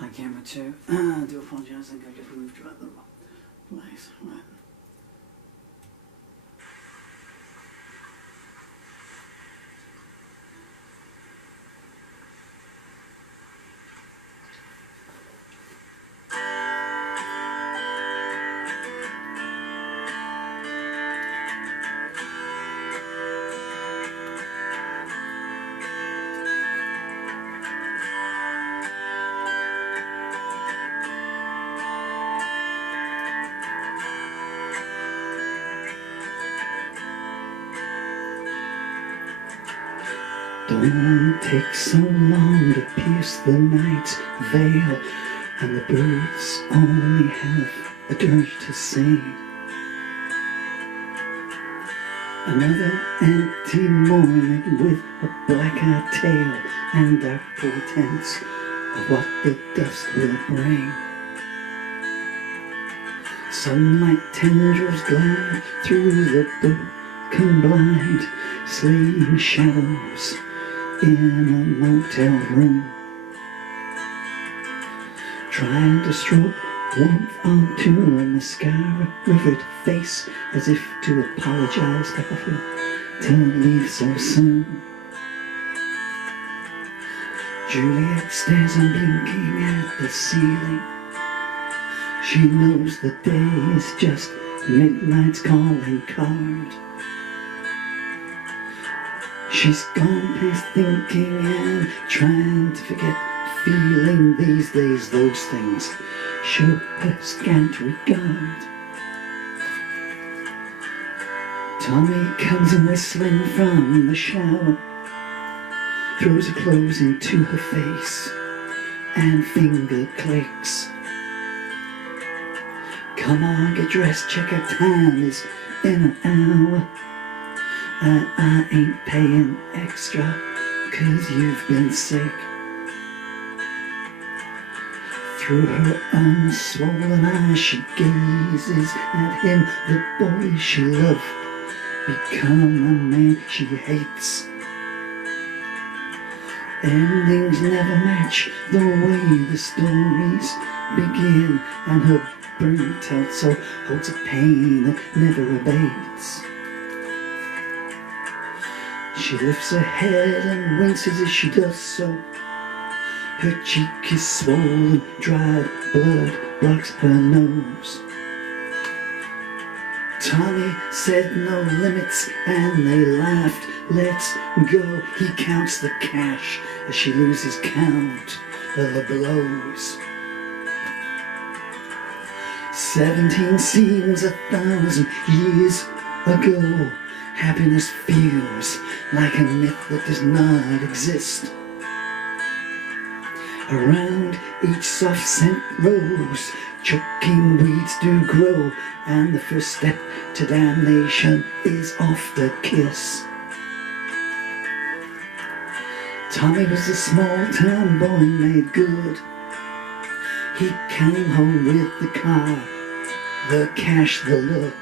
Hi camera 2. I do apologise, I think I just moved about the wrong place. Right. Don't take so long to pierce the night's veil, and the birds only have a dirge to sing. Another empty morning with a black-eyed tail and dark portents of what the dusk will bring. Sunlight tendrils glide through the broken blind, slaying shadows in a motel room, trying to stroke warmth onto a mascara-rivered face, as if to apologize to having to leave so soon. Juliette stares unblinking at the ceiling. She knows the day is just midnight's calling card. She's gone past thinking and trying to forget feeling. These days those things show her scant regard. Tommy comes in whistling from the shower, throws her clothes into her face and finger clicks. Come on, get dressed, check out time is in an hour. I ain't paying extra 'cause you've been sick. Through her unswollen eyes she gazes at him, the boy she loved become a man she hates. Endings never match the way the stories begin, and her burnt out soul holds a pain that never abates. She lifts her head and winces as she does so. Her cheek is swollen, dried blood blocks her nose. Tommy said no limits and they laughed. Let's go. He counts the cash as she loses count of the blows. 17 seems 1,000 years ago. Happiness feels like a myth that does not exist. Around each soft scent rose, choking weeds do grow, and the first step to damnation is off the kiss. Tommy was a small-town boy made good. He came home with the car, the cash, the look,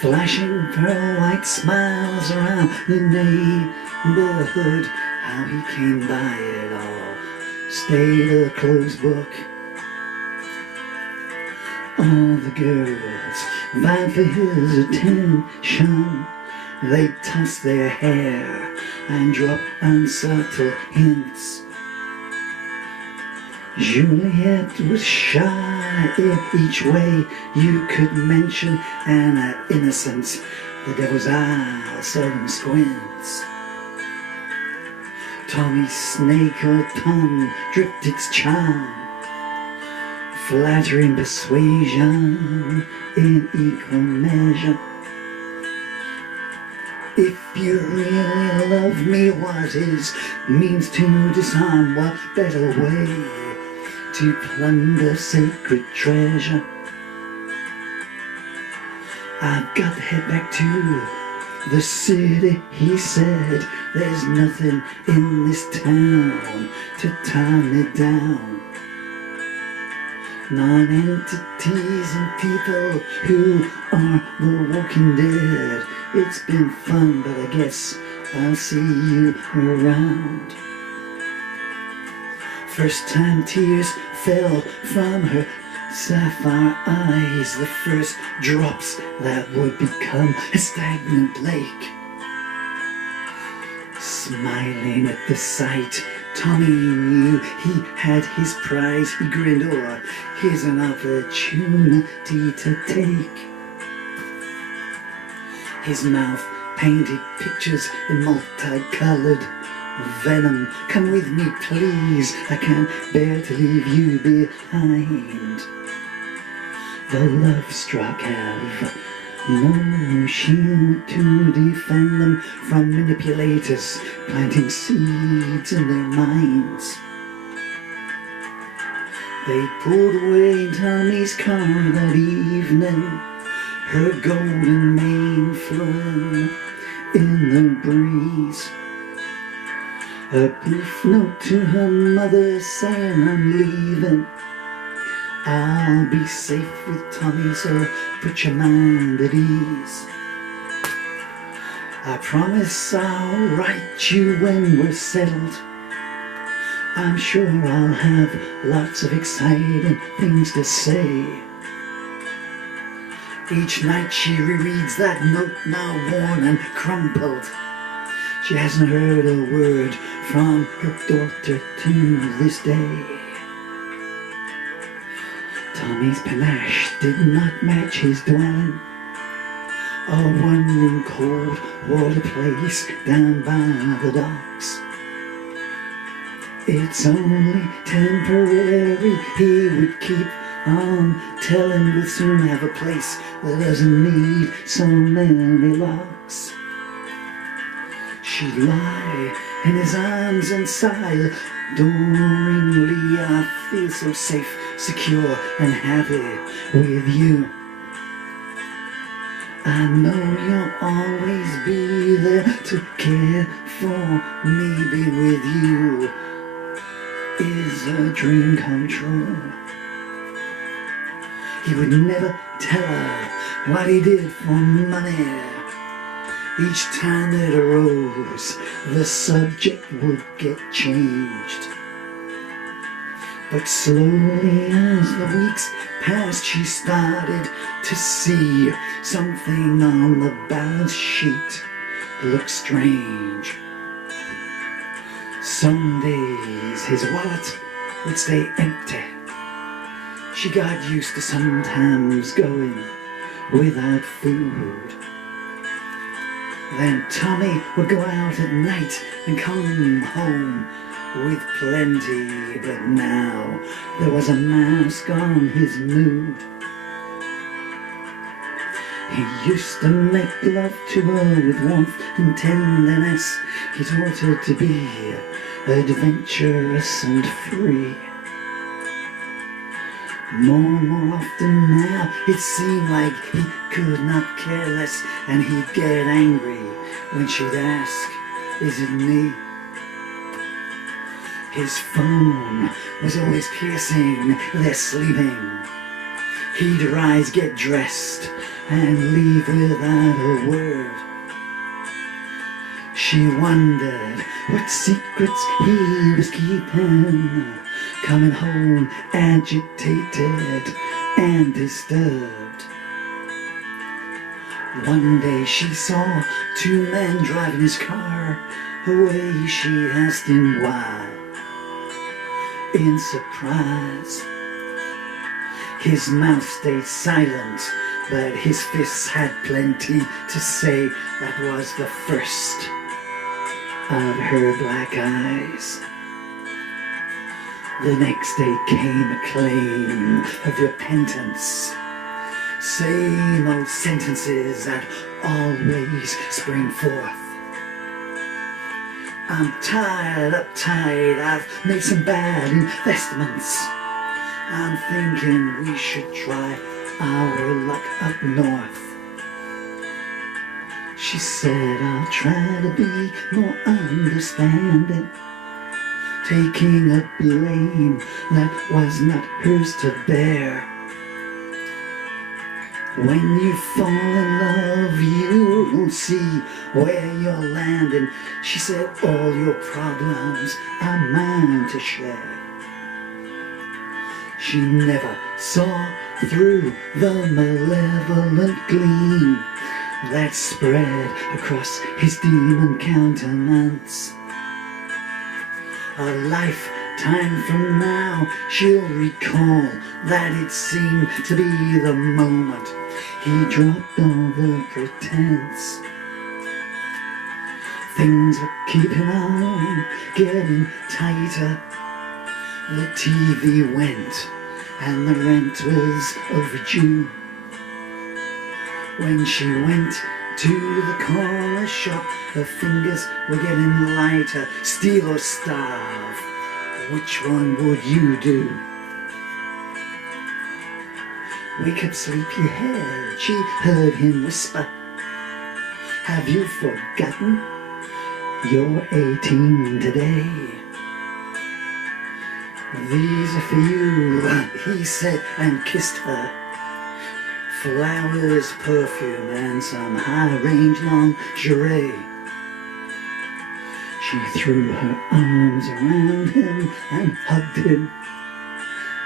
flashing pearl white smiles around the neighborhood. How he came by it all stayed a closed book. All the girls vied for his attention. They tossed their hair and dropped unsubtle hints. Juliette was shy in each way you could mention, and her innocence, the devil's eye seldom squints. Tommy's snake-or tongue dripped its charm, flattering persuasion in equal measure. If you really love me, what is means to disarm? What better way to plunder sacred treasure? I've got to head back to the city, he said. There's nothing in this town to tie me down. Non-entities and people who are the walking dead. It's been fun, but I guess I'll see you around. First time tears fell from her sapphire eyes, the first drops that would become a stagnant lake. Smiling at the sight, Tommy knew he had his prize. He grinned, or here's an opportunity to take. His mouth painted pictures in multicolored venom. Come with me, please, I can't bear to leave you behind. The love-struck have no shield to defend them from manipulators planting seeds in their minds. They pulled away Tommy's car that evening, her golden mane flowing in the breeze. A brief note to her mother saying, I'm leaving. I'll be safe with Tommy, so put your mind at ease. I promise I'll write you when we're settled. I'm sure I'll have lots of exciting things to say. Each night she rereads that note, now worn and crumpled. She hasn't heard a word from her daughter to this day. Tommy's panache did not match his dwelling, a one-room cold water place down by the docks. It's only temporary, he would keep on telling. We'll soon have a place that doesn't need so many locks. She'd lie in his arms and sigh adoringly. I feel so safe, secure and happy with you. I know you'll always be there to care for me. Be with you is a dream come true. He would never tell her what he did for money. Each time it arose, the subject would get changed. But slowly as the weeks passed, she started to see something on the balance sheet look strange. Some days his wallet would stay empty. She got used to sometimes going without food. Then Tommy would go out at night and come home with plenty, but now there was a mask on his mood. He used to make love to her with warmth and tenderness. He taught her to be adventurous and free. More and more often now, it seemed like he could not care less, and he'd get angry when she'd ask, is it me? His phone was always piercing their sleeping. He'd rise, get dressed, and leave without a word. She wondered what secrets he was keeping, coming home agitated and disturbed. One day she saw two men driving his car away. She asked him why. In surprise, his mouth stayed silent, but his fists had plenty to say. That was the first of her black eyes. The next day came a claim of repentance. Same old sentences that always spring forth. I'm tired, uptight, I've made some bad investments. I'm thinking we should try our luck up north. She said, I'll try to be more understanding, taking up blame that was not hers to bear. When you fall in love, you'll see where you're landing. She said, all your problems are mine to share. She never saw through the malevolent gleam that spread across his demon countenance. A lifetime from now she'll recall that it seemed to be the moment he dropped all the pretense. Things were keeping on getting tighter. The TV went and the rent was overdue. When she went to the corner shop, her fingers were getting lighter. Steal or starve, which one would you do? Wake up, sleepyhead, she heard him whisper. Have you forgotten? You're 18 today. These are for you, he said, and kissed her. Flowers, perfume, and some high-range lingerie. She threw her arms around him and hugged him.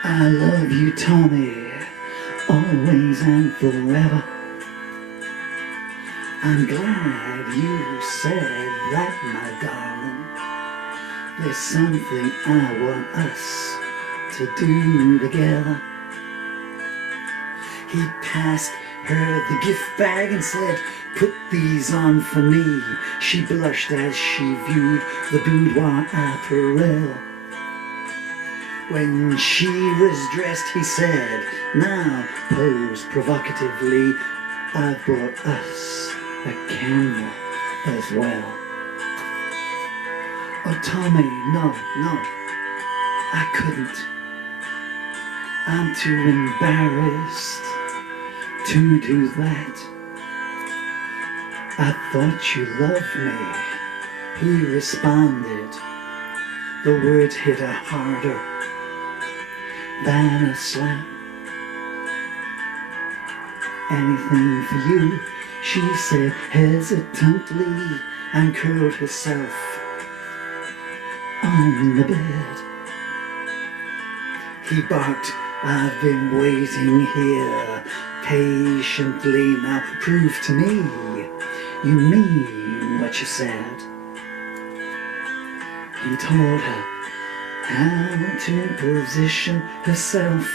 I love you, Tommy, always and forever. I'm glad you said that, my darling. There's something I want us to do together. He passed her the gift bag and said, put these on for me. She blushed as she viewed the boudoir apparel. When she was dressed, he said, now pose provocatively. I've brought us a camera as well. Oh, Tommy, no, I couldn't. I'm too embarrassed to do that. I thought you loved me, he responded. The words hit her harder than a slap. Anything for you, she said hesitantly, and curled herself on the bed. He barked, I've been waiting here patiently. Now prove to me you mean what you said. He told her how to position herself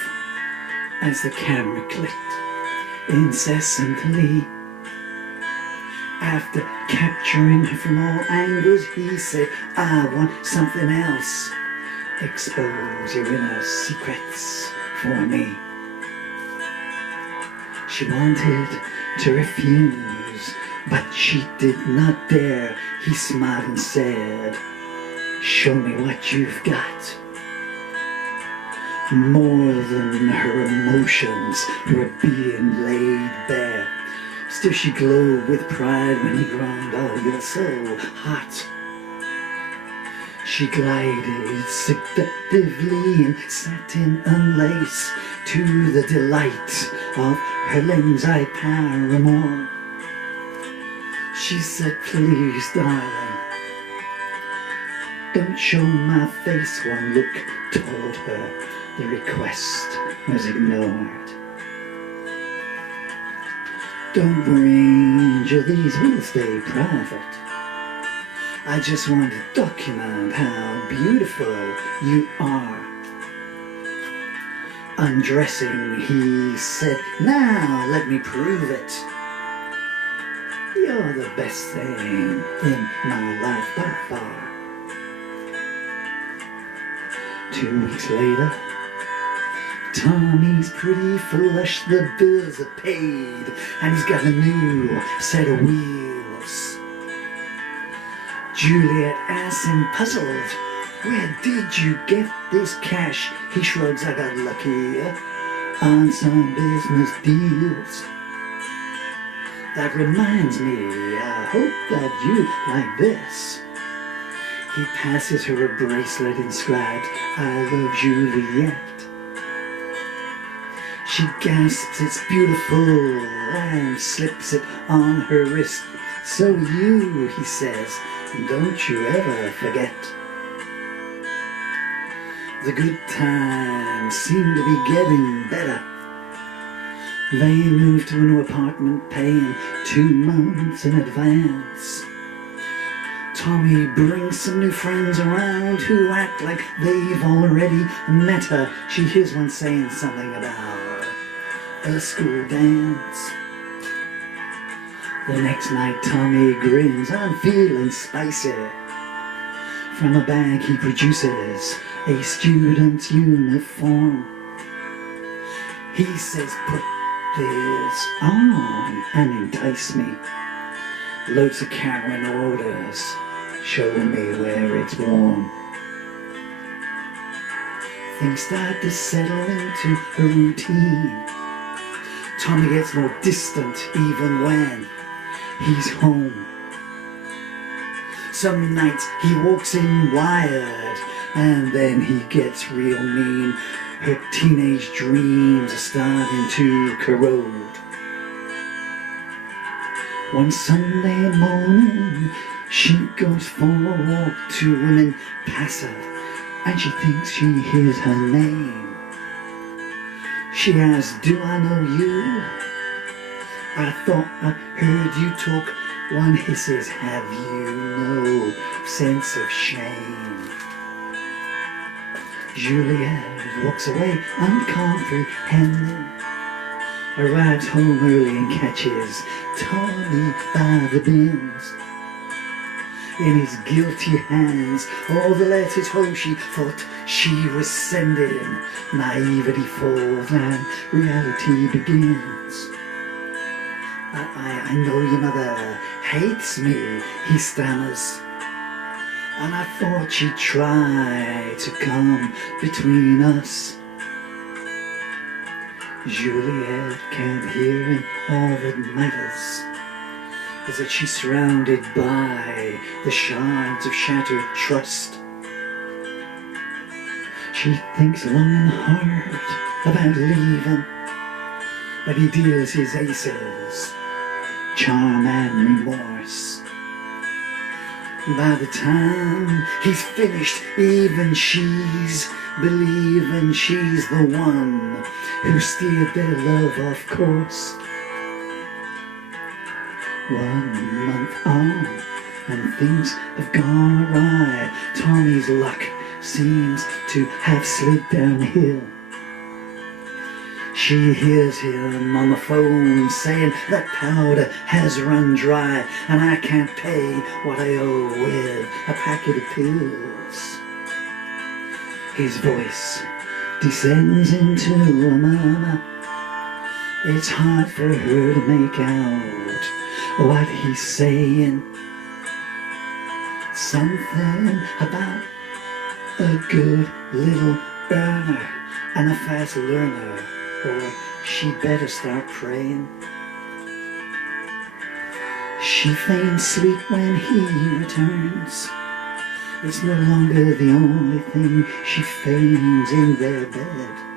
as the camera clicked incessantly. After capturing her from all angles, he said, I want something else. Expose your inner secrets for me. She wanted to refuse, but she did not dare. He smiled and said, show me what you've got. More than her emotions were being laid bare. Still she glowed with pride when he groaned, oh, you're so hot. She glided seductively in satin unlace to the delight of her lens-eye paramour. She said, please, darling, don't show my face. One look told her the request was ignored. Don't worry, angel, these will stay private. I just want to document how beautiful you are. Undressing, he said, now let me prove it. You're the best thing in my life by far. 2 weeks later, Tommy's pretty flush, the bills are paid, and he's got a new set of wheels. Juliette asks him, puzzled, where did you get this cash? He shrugs, I got lucky on some business deals. That reminds me, I hope that you like this. He passes her a bracelet inscribed, I love Juliette. She gasps, it's beautiful, and slips it on her wrist. So you, he says, don't you ever forget. The good times seem to be getting better. They moved to a new apartment, paying 2 months in advance. Tommy brings some new friends around who act like they've already met her. She hears one saying something about a school dance. The next night Tommy grins, I'm feeling spicy. From a bag he produces a student's uniform. He says, put this on and entice me. Loads of Karen orders, show me where it's warm. Things start to settle into a routine. Tommy gets more distant even when he's home. Some nights he walks in wired, and then he gets real mean. Her teenage dreams are starting to corrode. One Sunday morning, she goes for a walk to women pass her, and she thinks she hears her name. She asks, do I know you? I thought I heard you talk. One hisses, have you no sense of shame? Juliette walks away uncomprehending, arrives home early and catches Tommy by the bins. In his guilty hands, all the letters home she thought she was sending. Naivety falls and reality begins. I know your mother hates me, he stammers, and I thought she'd try to come between us. Juliette can't hear, and all that matters is that she's surrounded by the shards of shattered trust. She thinks long and hard about leaving, but he deals his aces, charm and remorse. By the time he's finished, even she's believing she's the one who steered their love off course. 1 month on, and things have gone awry. Tommy's luck seems to have slid downhill. She hears him on the phone saying that powder has run dry, and I can't pay what I owe with a packet of pills. His voice descends into a murmur. It's hard for her to make out what he's saying. Something about a good little earner and a fast learner, or she'd better start praying. She feigns sleep when he returns. It's no longer the only thing she feigns in their bed.